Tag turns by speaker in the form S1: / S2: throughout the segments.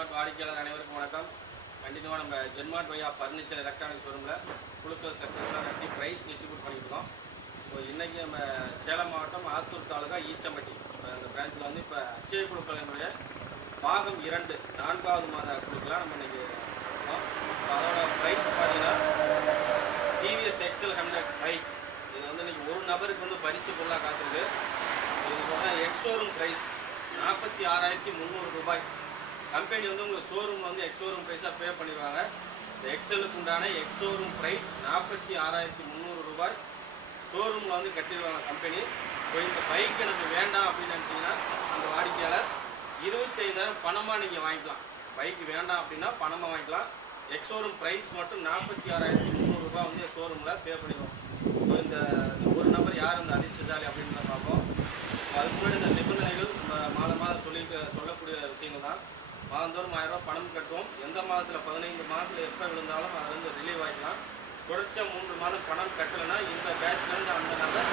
S1: ஜென்மார்ட் வாடிக்கையாளர் அனைவருக்கும் வணக்கம். கண்டினியூவாக நம்ம ஜென்மார்ட் வையா ஃபர்னிச்சர் எலக்ட்ரானிக் ஷோரூமில் குழுக்கள் செக்ஷன்லாம் நடத்தி ப்ரைஸ் டிஸ்ட்ரிபியூட் பண்ணிட்டு இருக்கோம். இப்போ இன்றைக்கி நம்ம சேலம் மாவட்டம் ஆத்தூர் தாலுகா ஈச்சம்பட்டி. இப்போ அந்த பிரான்ச்சில் வந்து இப்போ அச்சய குழுக்களினுடைய பாகம் இரண்டு நான்காவது மாத குழுக்களாக நம்ம இன்றைக்கி இருக்கோம். அதோட ப்ரைஸ் பார்த்தீங்கன்னா டிவிஎஸ் எக்ஸல் ஹண்ட்ரட் பைக் இது வந்து இன்னைக்கு ஒரு நபருக்கு வந்து பரிசு பொருளாக காத்திருக்கு. இது போனால் எக்ஸோரூம் ப்ரைஸ் நாற்பத்தி ஆறாயிரத்தி முந்நூறு ரூபாய். கம்பெனி வந்து உங்கள் ஷோரூமில் வந்து எக்ஸோரூம் ப்ரைஸாக பே பண்ணிடுவாங்க. இந்த எக்ஸலுக்கு உண்டான எக்ஸோரூம் ப்ரைஸ் நாற்பத்தி ஆறாயிரத்தி முந்நூறு ரூபாய் ஷோரூமில் வந்து கட்டிடுவாங்க கம்பெனி இப்போ இந்த பைக் எனக்கு வேண்டாம் அப்படின்னு நினச்சிங்கன்னா அந்த வாடிக்கையாளர் இருபத்தைந்தாயிரம் பணமாக நீங்கள் வாங்கிக்கலாம். பைக் வேண்டாம் அப்படின்னா பணமாக வாங்கிக்கலாம். எக்ஸோரூம் ப்ரைஸ் மட்டும் நாற்பத்தி ஆறாயிரத்தி முந்நூறுரூபா வந்து ஷோரூமில் பே பண்ணிடுவோம். இப்போ இந்த ஒரு நபர் யார் இந்த அதிர்ஷ்டசாலி அப்படின்னு பார்ப்போம். அதுக்கு முன்னாடி இந்த நிபந்தனைகள் நம்ம மாதம் மாதம் சொல்லி சொல்லக்கூடிய விஷயங்கள் தான். மாதந்தோறும் ஆயிரம் ரூபாய் பணம் கட்டுவோம். எந்த மாதத்தில்? பதினைந்து மாதத்தில் எப்போ விழுந்தாலும் அது வந்து ரிலீவ் ஆகிக்கலாம் குறைச்ச மூன்று மாதம் பணம் கட்டலைன்னா இந்த பேட்ச்லேருந்து அந்த நபர்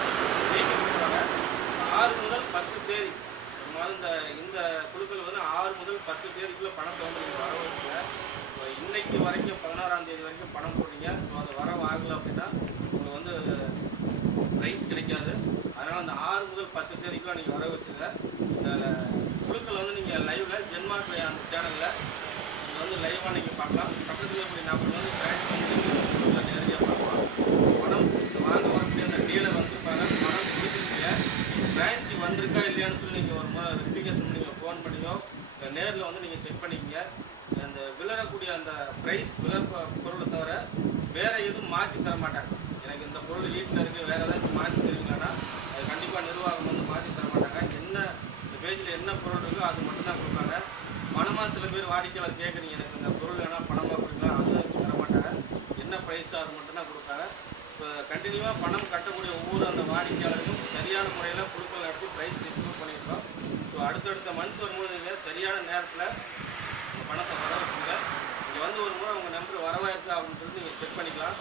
S1: ஆறு முதல் பத்து தேதி. இந்த மாதம் இந்த இந்த குழுக்கள் வந்து ஆறு முதல் பத்து தேதிக்குள்ளே பணத்தை வந்து நீங்கள் வர வச்சுங்க. இப்போ இன்னைக்கு வரைக்கும் பதினாறாம் தேதி வரைக்கும் பணம் போட்டீங்க. ஸோ அது வரவு ஆகலை அப்படின்னா உங்களுக்கு வந்து ப்ரைஸ் கிடைக்காது. அதனால் அந்த ஆறு முதல் பத்து தேதிக்குள்ளே நீங்கள் வர வச்சுங்க. இதில் குழுக்கள் வந்து நீங்கள் லைவ் தமிழ்நாடு அந்த சேனலில் நீங்கள் வந்து லைவாக நீங்கள் பார்க்கலாம் பக்கத்தில் இப்படி நபர் வந்து பேங்க் பண்ணி நேரடியாக பார்க்கலாம் பணம் வாங்க வரக்கூடிய அந்த டீலர் வந்து பணம் கொடுத்துருக்கீங்க பிரான்ச்சு வந்திருக்கா இல்லையான்னு சொல்லி நீங்கள் ஒரு முறை வெரிஃபிகேஷன் நீங்கள் ஃபோன் பண்ணியோ இல்லை நேரில் வந்து நீங்கள் செக் பண்ணிக்கங்க அந்த விளரக்கூடிய அந்த ப்ரைஸ் விளர் பொருளை தவிர வேற எதுவும் மாற்றி தர மாட்டாங்க எனக்கு இந்த பொருள் வீட்டில் இருக்குது வேற ஏதாச்சும் மாற்றி தருவீங்கன்னா அது கண்டிப்பாக நிர்வாகம் வந்து மாற்றி தர மாட்டாங்க என்ன இந்த பேஜில் என்ன பொருள் இருக்கோ அது மட்டும்தான் கொடுப்பாங்க பணமாக சில பேர் வாடிக்கையாளர் கேட்குறீங்க எனக்கு இந்த பொருள் வேணால் பணமாக கொடுக்கலாம் அது தர மாட்டாங்க என்ன மட்டும்தான் கொடுப்பாங்க இப்போ கண்டினியூவாக பணம் கட்டக்கூடிய ஒவ்வொரு அந்த வாடிக்கையாளருக்கும் சரியான முறையில் குழுக்கள் நடத்தி ப்ரைஸ் டிஸ்ட்ரிபியூட் பண்ணியிருக்கோம். ஸோ அடுத்தடுத்த மந்த் வரும்போது நீங்கள் சரியான நேரத்தில் பணத்தை வர வச்சுங்க. நீங்கள் வந்து ஒரு முறை உங்கள் நம்பர் வரவா இருக்கா அப்படின்னு சொல்லிட்டு நீங்கள் செக் பண்ணிக்கலாம்.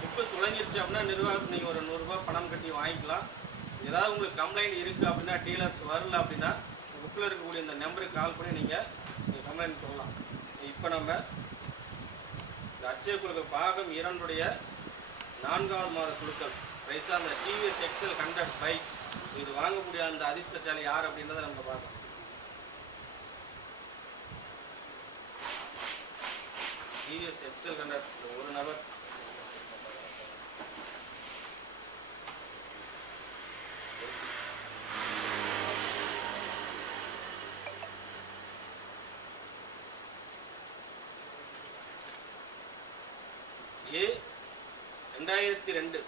S1: புக்கு தொலைஞ்சிருச்சு அப்படின்னா நிர்வாகத்துக்கு நீங்கள் ஒரு நூறுரூவா பணம் கட்டி வாங்கிக்கலாம். ஏதாவது உங்களுக்கு கம்ப்ளைண்ட் இருக்குது அப்படின்னா டீலர்ஸ் வரல அப்படின்னா புக்கில் இருக்கக்கூடிய இந்த நம்பருக்கு கால் பண்ணி நீங்கள் கம்ப்ளைண்ட் சொல்லலாம். இப்போ நம்ம இந்த அச்சய குழுக்கள் பாகம் இரண்டுடைய நான்காவது மாத குழுக்கள். ரைஸாக அந்த டிவிஎஸ் எக்ஸல் ஹண்ட்ரட் பைக் இது வாங்கக்கூடிய அந்த அதிர்ஷ்டசாலி யார் அப்படின்றத நம்ம பார்க்கலாம். டிவிஎஸ் எக்ஸல் ஹண்ட்ரட் ஒரு நபர் ஏ ரெண்டாயிரத்தி ரெண்டு.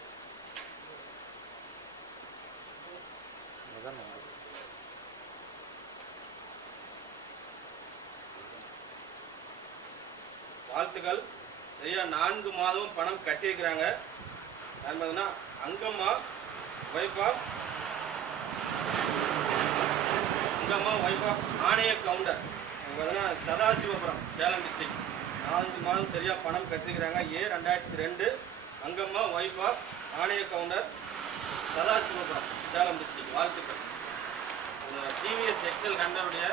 S1: வாழ்த்துக்கள். சரியா நான்கு மாதமும் பணம் கட்டியிருக்கிறாங்க. என்பதுனா Angamma வைஃபா of Angamma wife of Anaiya Gounder. பார்த்தீங்கன்னா சதாசிவபுரம் சேலம் டிஸ்ட்ரிக்ட் நான்கு மாதம் சரியாக பணம் கட்டிருக்கிறாங்க ஏ ரெண்டாயிரத்தி ரெண்டு. Angamma wife of Anaiya Gounder Sadasivapuram Salem district வாழ்த்துக்கள். அந்த டிவிஎஸ் எக்ஸல் ஹண்ட்ரடுடைய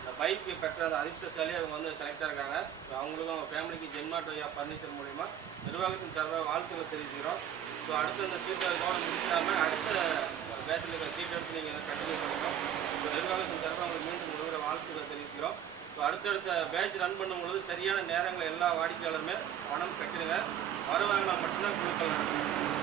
S1: இந்த பைக் பெற்ற அந்த அதிர்ஷ்டசாலி அவங்க வந்து செலக்ட் ஆகிருக்காங்க ஸோ அவங்களுக்கும் அவங்க ஃபேமிலிக்கு ஜென்மாட்டோயா ஃபர்னிச்சர் மூலிமா நிர்வாகத்தின் சார்பாக வாழ்த்துக்கள் தெரிவிச்சுக்கிறோம். ஸோ அடுத்து அந்த சீட்டை கவனம் முடிச்சாமல் அடுத்த பேட்டில் இருக்கிற சீட் எடுத்து நீங்கள் கண்டினியூ பண்ணுறோம் ஸோ நிர்வாகத்தின் சார்பாக அவங்களுக்கு மீண்டும் ஒருவரை வாழ்த்துக்கள் தெரிவிக்கிறோம் இப்போ அடுத்தடுத்த பேட்ச் ரன் பண்ணும்பொழுது சரியான நேரங்கள் எல்லா வாடிக்கையாளருமே பணம் கட்டிடுங்க. வருவாங்கன்னா மட்டும்தான் குழுக்கள் நடக்கும்